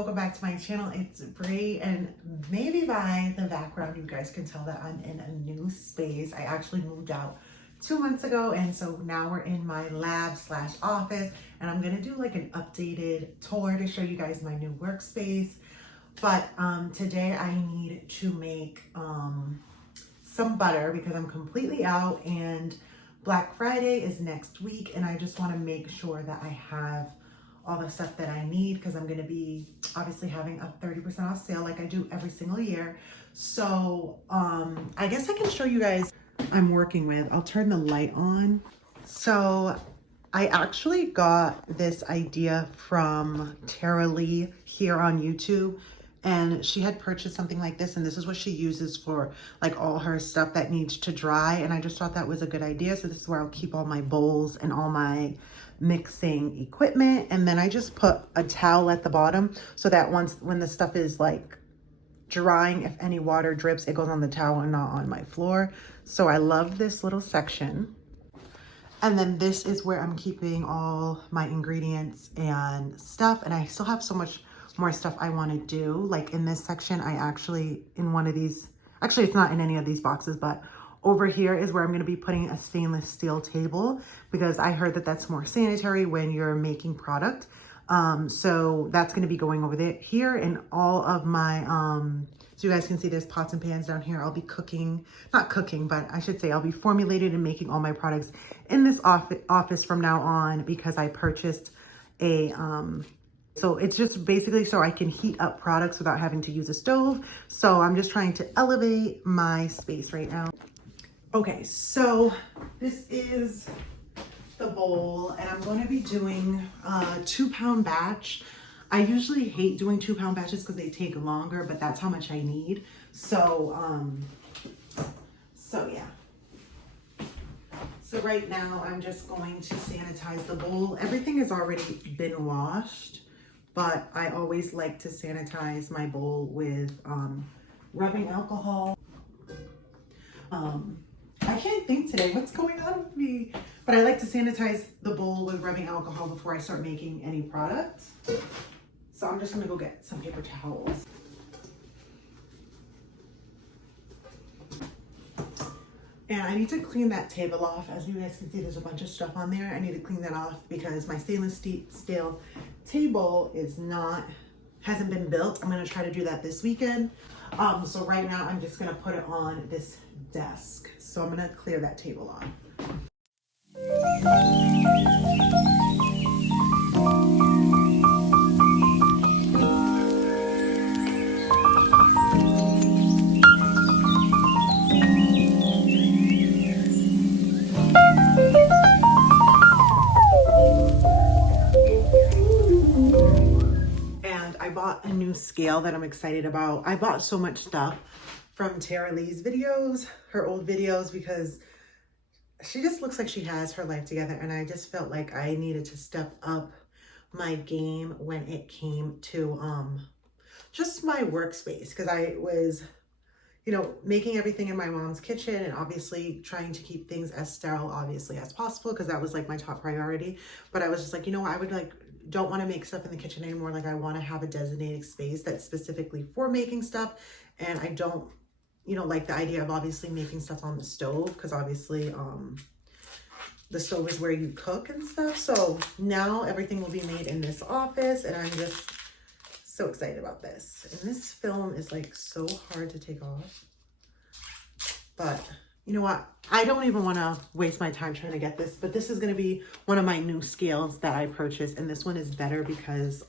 welcome back to my channel. It's Brie, and maybe by the background you guys can tell that I'm in a new space. I actually moved out 2 months ago, and so now we're in my lab slash office, and I'm gonna do like an updated tour to show you guys my new workspace. But today I need to make some butter because I'm completely out, and Black Friday is next week, and I just want to make sure that I have all the stuff that I need because I'm going to be obviously having a 30% off sale like I do every single year. So I guess I can show you guys I'm working with. I'll turn the light on. So I actually got this idea from Tara Lee here on YouTube, and she had purchased something like this, and this is what she uses for like all her stuff that needs to dry, and I just thought that was a good idea. So this is where I'll keep all my bowls and all my mixing equipment, and then I just put a towel at the bottom so that when the stuff is like drying, if any water drips, it goes on the towel and not on my floor. So I love this little section. And then this is where I'm keeping all my ingredients and stuff, and I still have so much more stuff I want to do. Like in this section, I actually, in one of these, actually it's not in any of these boxes, but over here is where I'm going to be putting a stainless steel table because I heard that that's more sanitary when you're making product. So that's going to be going over there here, and all of my so you guys can see there's pots and pans down here. I'll be cooking, not cooking, but I should say I'll be formulated and making all my products in this office from now on because I purchased a so it's just basically so I can heat up products without having to use a stove. So I'm just trying to elevate my space right now. Okay, so this is the bowl, and I'm going to be doing a 2-pound batch. I usually hate doing 2-pound batches because they take longer, but that's how much I need. So, yeah. So right now I'm just going to sanitize the bowl. Everything has already been washed, but I always like to sanitize my bowl with rubbing alcohol. I can't think today. What's going on with me? But I like to sanitize the bowl with rubbing alcohol before I start making any product. So I'm just gonna go get some paper towels. And I need to clean that table off. As you guys can see, there's a bunch of stuff on there. I need to clean that off because my stainless steel table hasn't been built. I'm gonna try to do that this weekend. So right now I'm just gonna put it on this desk. So I'm gonna clear that table off. And I bought a new scale that I'm excited about. I bought so much stuff from Tara Lee's videos, her old videos, because she just looks like she has her life together, and I just felt like I needed to step up my game when it came to just my workspace, because I was, you know, making everything in my mom's kitchen and obviously trying to keep things as sterile obviously as possible because that was like my top priority. But I was just like, you know what, I would like don't want to make stuff in the kitchen anymore. Like I want to have a designated space that's specifically for making stuff, and I don't, you know, like the idea of obviously making stuff on the stove because obviously the stove is where you cook and stuff. So now everything will be made in this office, and I'm just so excited about this. And this film is like so hard to take off, but you know what, I don't even want to waste my time trying to get this, but this is going to be one of my new scales that I purchased, and this one is better because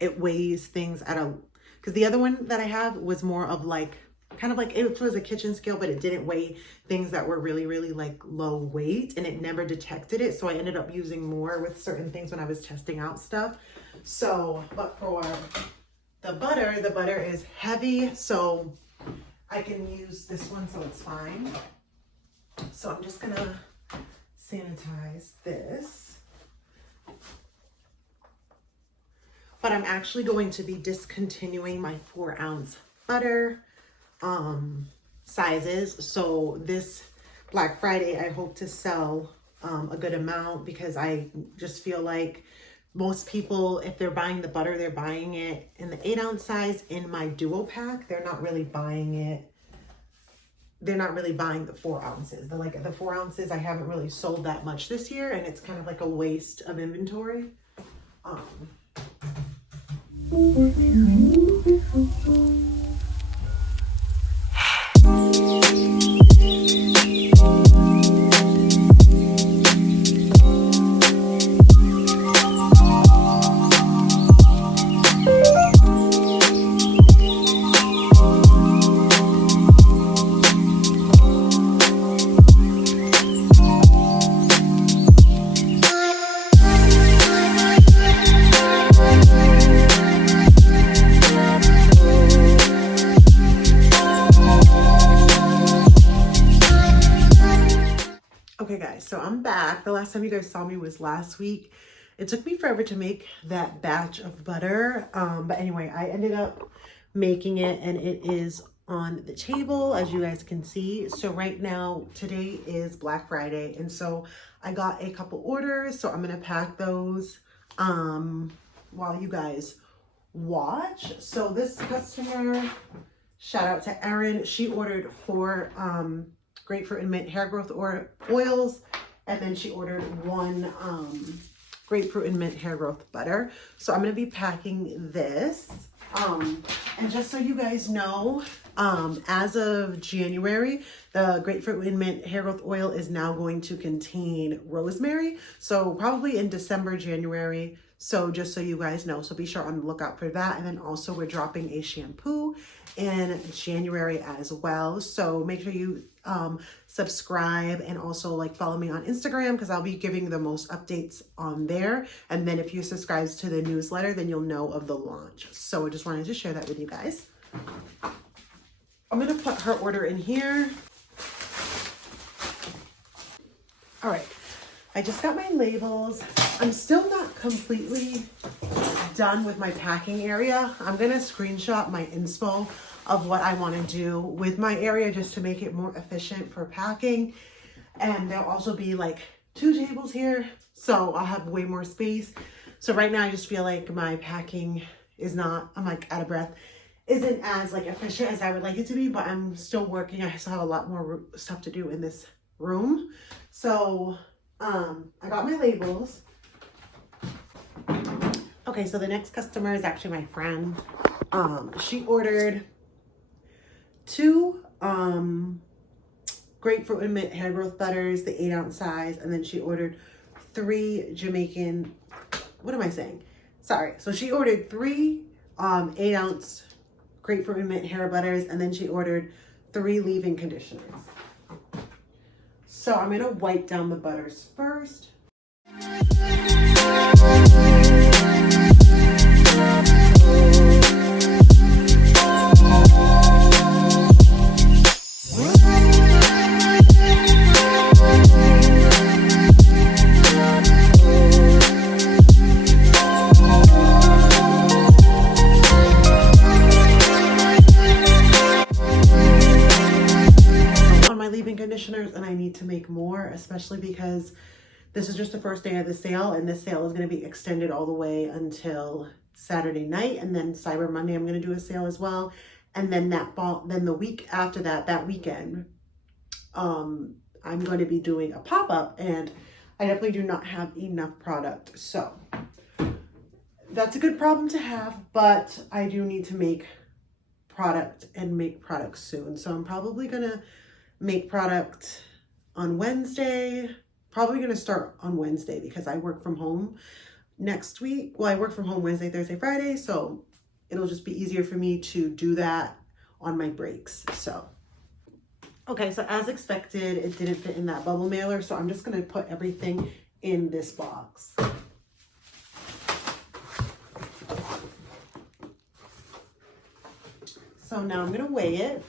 it weighs things at a, because the other one that I have was more of like kind of like it was a kitchen scale, but it didn't weigh things that were really, really like low weight, and it never detected it. So I ended up using more with certain things when I was testing out stuff. So, but for the butter is heavy, so I can use this one, so it's fine. So I'm just gonna sanitize this. But I'm actually going to be discontinuing my 4-ounce butter sizes. So this Black Friday, I hope to sell a good amount because I just feel like most people, if they're buying the butter, they're buying it in the 8-ounce size in my duo pack. They're not really buying it. They're not really buying the 4 ounces. The 4 ounces, I haven't really sold that much this year, and it's kind of like a waste of inventory. Okay guys, so I'm back. The last time you guys saw me was last week. It took me forever to make that batch of butter. But anyway, I ended up making it and it is on the table, as you guys can see. So right now, today is Black Friday. And so I got a couple orders. So I'm going to pack those while you guys watch. So this customer, shout out to Erin, she ordered 4 grapefruit and mint hair growth oils, and then she ordered 1 grapefruit and mint hair growth butter. So I'm going to be packing this. And just so you guys know, as of January, the grapefruit and mint hair growth oil is now going to contain rosemary. So probably in December, January. So just so you guys know, so be sure on the lookout for that. And then also we're dropping a shampoo in January as well. So make sure you subscribe and also like follow me on Instagram, because I'll be giving the most updates on there. And then if you subscribe to the newsletter, then you'll know of the launch. So I just wanted to share that with you guys. I'm going to put her order in here. All right. I just got my labels. I'm still not completely done with my packing area. I'm going to screenshot my inspo of what I want to do with my area just to make it more efficient for packing. And there'll also be like 2 tables here, so I'll have way more space. So right now I just feel like my packing is not, I'm like out of breath, isn't as like efficient as I would like it to be, but I'm still working. I still have a lot more stuff to do in this room. So I got my labels. Okay, so the next customer is actually my friend. She ordered 2 grapefruit and mint hair growth butters, the 8-ounce size, and then she ordered 3 Jamaican, what am I saying? Sorry. So she ordered 3 8-ounce grapefruit and mint hair butters, and then she ordered 3 leave-in conditioners. So I'm gonna wipe down the butters first. Conditioners, and I need to make more, especially because this is just the first day of the sale, and this sale is going to be extended all the way until Saturday night, and then Cyber Monday I'm going to do a sale as well, and then then the week after that, that weekend, I'm going to be doing a pop-up, and I definitely do not have enough product. So that's a good problem to have, but I do need to make product and make product soon. So I'm probably gonna make product on Wednesday. Probably gonna start on Wednesday because I work from home next week. Well, I work from home Wednesday, Thursday, Friday, so it'll just be easier for me to do that on my breaks. So okay, so as expected, it didn't fit in that bubble mailer, so I'm just gonna put everything in this box. So now I'm gonna weigh it.